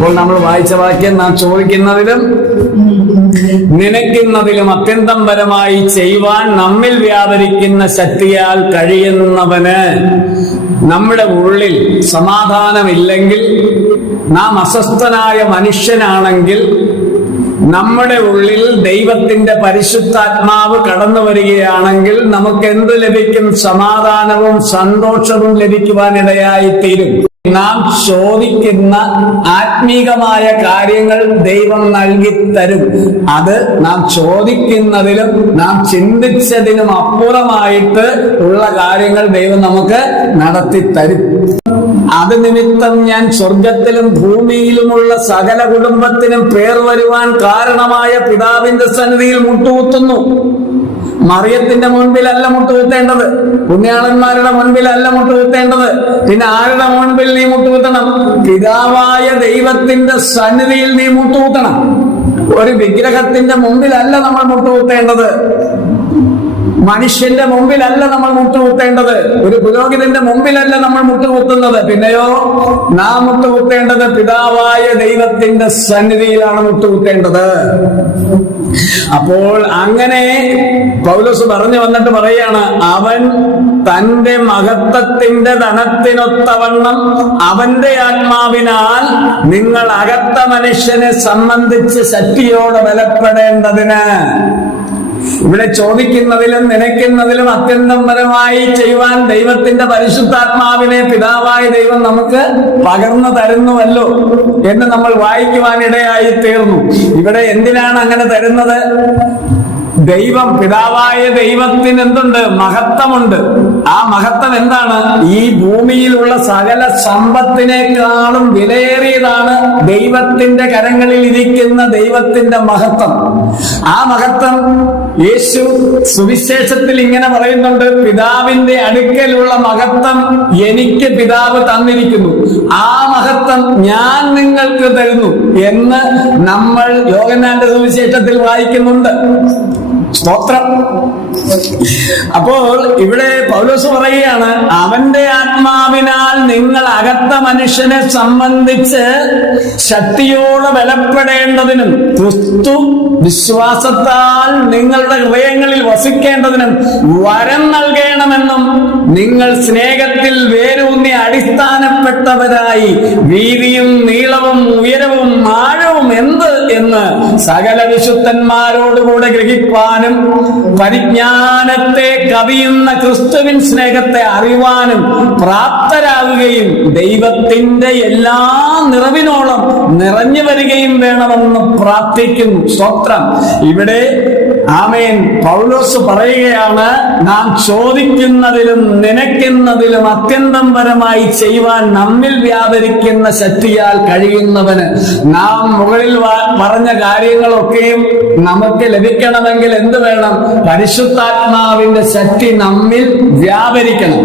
അപ്പോൾ നമ്മൾ വായിച്ച വാക്യം, നാം ചോദിക്കുന്നതിലും നനയ്ക്കുന്നതിലും അത്യന്തം പരമായി ചെയ്യുവാൻ നമ്മിൽ വ്യാപരിക്കുന്ന ശക്തിയാൽ കഴിയുന്നവന്. നമ്മുടെ ഉള്ളിൽ സമാധാനമില്ലെങ്കിൽ, നാം അസ്വസ്ഥനായ മനുഷ്യനാണെങ്കിൽ, നമ്മുടെ ഉള്ളിൽ ദൈവത്തിന്റെ പരിശുദ്ധാത്മാവ് കടന്നു വരികയാണെങ്കിൽ നമുക്ക് എന്ത് ലഭിക്കും? സമാധാനവും സന്തോഷവും ലഭിക്കുവാനിടയായിത്തീരും. നാം ചോദിക്കുന്ന ആത്മീകമായ കാര്യങ്ങൾ ദൈവം നൽകിത്തരും. അത് നാം ചോദിക്കുന്നതിലും നാം ചിന്തിച്ചതിനും അപ്പുറമായിട്ട് ഉള്ള കാര്യങ്ങൾ ദൈവം നമുക്ക് നടത്തിത്തരും. അത് നിമിത്തം ഞാൻ സ്വർഗത്തിലും ഭൂമിയിലുമുള്ള സകല കുടുംബത്തിനും പേർ വരുവാൻ കാരണമായ പിതാവിന്റെ സന്നിധിയിൽ മുട്ടുകുത്തുന്നു. മറിയത്തിന്റെ മുൻപിലല്ല മുട്ടുകുത്തേണ്ടത്, പുണ്യാളന്മാരുടെ മുൻപിലല്ല മുട്ടുകുത്തേണ്ടത്. പിന്നെ ആരുടെ മുൻപിൽ നീ മുട്ടുകുത്തണം? പിതാവായ ദൈവത്തിന്റെ സന്നിധിയിൽ നീ മുട്ടുകുത്തണം. ഒരു വിഗ്രഹത്തിന്റെ മുമ്പിലല്ല നമ്മൾ മുട്ടുകുത്തേണ്ടത്, മനുഷ്യന്റെ മുമ്പിലല്ല നമ്മൾ മുട്ടുകുത്തേണ്ടത്, ഒരു പുരോഹിതന്റെ മുമ്പിലല്ല നമ്മൾ മുട്ടുകുത്തുന്നത്. പിന്നെയോ നാം മുട്ടുകുത്തേണ്ടത് പിതാവായ ദൈവത്തിന്റെ സന്നിധിയിലാണ് മുട്ടുകുത്തേണ്ടത്. അപ്പോൾ അങ്ങനെ പൗലോസ് പറഞ്ഞു വന്നിട്ട് പറയാണ്, അവൻ തന്റെ മഹത്വത്തിന്റെ ധനത്തിനൊത്തവണ്ണം അവന്റെ ആത്മാവിനാൽ നിങ്ങൾ അകത്ത മനുഷ്യനെ സംബന്ധിച്ച് ശക്തിയോടെ ബലപ്പെടേണ്ടതിന്. ഇവിടെ ചോദിക്കുന്നതിലും നനയ്ക്കുന്നതിലും അത്യന്തം പരമായി ചെയ്യുവാൻ ദൈവത്തിന്റെ പരിശുദ്ധാത്മാവിനെ പിതാവായ ദൈവം നമുക്ക് പകർന്നു തരുന്നുവല്ലോ എന്ന് നമ്മൾ വായിക്കുവാനിടയായി തീർന്നു. ഇവിടെ എന്തിനാണ് അങ്ങനെ തരുന്നത്? ദൈവം, പിതാവായ ദൈവത്തിന് എന്തുണ്ട്? മഹത്വമുണ്ട്. ആ മഹത്വം എന്താണ്? ഈ ഭൂമിയിലുള്ള സകല സമ്പത്തിനേക്കാളും വിലയേറിയതാണ് ദൈവത്തിന്റെ കരങ്ങളിൽ ഇരിക്കുന്ന ദൈവത്തിന്റെ മഹത്വം. ആ മഹത്വം യേശു സുവിശേഷത്തിൽ ഇങ്ങനെ പറയുന്നുണ്ട്, പിതാവിന്റെ അടുക്കലുള്ള മഹത്വം എനിക്ക് പിതാവ് തന്നിരിക്കുന്നു, ആ മഹത്വം ഞാൻ നിങ്ങൾക്ക് തരുന്നു എന്ന് നമ്മൾ യോഹന്നാന്റെ സുവിശേഷത്തിൽ വായിക്കുന്നുണ്ട്. സ്തോത്രം. അപ്പോൾ ഇവിടെ പൗലോസ് പറയുകയാണ്, അവന്റെ ആത്മാവിനാൽ നിങ്ങൾ അകത്ത മനുഷ്യനെ സംബന്ധിച്ച് ശക്തിയോടെ ബലപ്പെടേണ്ടതിനും ക്രിസ്തു വിശ്വാസത്താൽ നിങ്ങളുടെ ഹൃദയങ്ങളിൽ വസിക്കേണ്ടതിനും വരം നൽകണമെന്നും നിങ്ങൾ സ്നേഹത്തിൽ വേരൂന്നി അടിസ്ഥാനപ്പെട്ടവരായി വീതിയും നീളവും ഉയരവും ആഴവും എന്ത് എന്ന് സകല വിശുദ്ധന്മാരോടുകൂടെ ഗ്രഹിപ്പാനും പരിജ്ഞാനത്തെ കവിയുന്ന ക്രിസ്തുവിൻ സ്നേഹത്തെ അറിവാനും പ്രാപ്തരാകുകയും ദൈവത്തിന്റെ എല്ലാ നിറവിനോളം നിറഞ്ഞു വരികയും വേണമെന്ന് പ്രാർത്ഥിക്കുന്നു. സ്തോത്രം. ഇവിടെ ആമേൻ പൗലോസ് പറയുകയാണ്, നാം ചോദിക്കുന്നതിലും നനയ്ക്കുന്നതിലും അത്യന്തം പരമായി ചെയ്യുവാൻ നമ്മിൽ വ്യാപരിക്കുന്ന ശക്തിയാൽ കഴിയുന്നവന്. നാം മുകളിൽ പറഞ്ഞ കാര്യങ്ങളൊക്കെയും നമുക്ക് ലഭിക്കണമെങ്കിൽ എന്ത് വേണം? പരിശുദ്ധാത്മാവിന്റെ ശക്തി നമ്മിൽ വ്യാപരിക്കണം.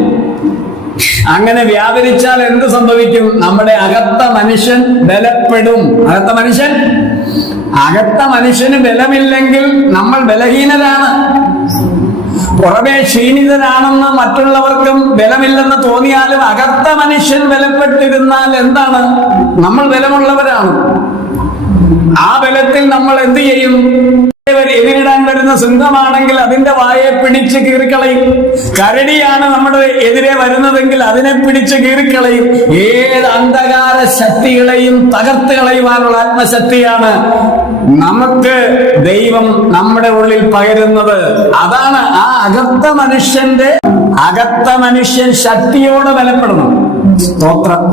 അങ്ങനെ വ്യാപരിച്ചാൽ എന്ത് സംഭവിക്കും? നമ്മുടെ അകത്ത മനുഷ്യൻ ബലപ്പെടും. അകത്ത മനുഷ്യന് ബലമില്ലെങ്കിൽ നമ്മൾ ബലഹീനരാണ്. പുറമെ ക്ഷീണിതരാണെന്ന് മറ്റുള്ളവർക്കും ബലമില്ലെന്ന് തോന്നിയാലും അകത്ത മനുഷ്യൻ ബലപ്പെട്ടിരുന്നാൽ എന്താണ്? നമ്മൾ ബലമുള്ളവരാണ്. ആ ബലത്തിൽ നമ്മൾ എന്ത് ചെയ്യും? എതിരിടാൻ വരുന്ന സിംഹമാണെങ്കിൽ അതിന്റെ വായെ പിടിച്ച് കീറിക്കളയും. കരടിയാണ് നമ്മുടെ എതിരെ വരുന്നതെങ്കിൽ അതിനെ പിടിച്ച് കീറിക്കളയും. ഏത് അന്ധകാര ശക്തികളെയും തകർത്ത് കളയുവാനുള്ള ആത്മശക്തിയാണ് നമുക്ക് ദൈവം നമ്മുടെ ഉള്ളിൽ പകരുന്നത്. അതാണ് ആ അകത്ത മനുഷ്യൻ ശക്തിയോടെ ബലപ്പെടണം. സ്തോത്രം.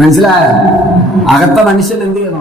മനസ്സിലായ? അകത്ത മനുഷ്യൻ എന്ത് ചെയ്യണം?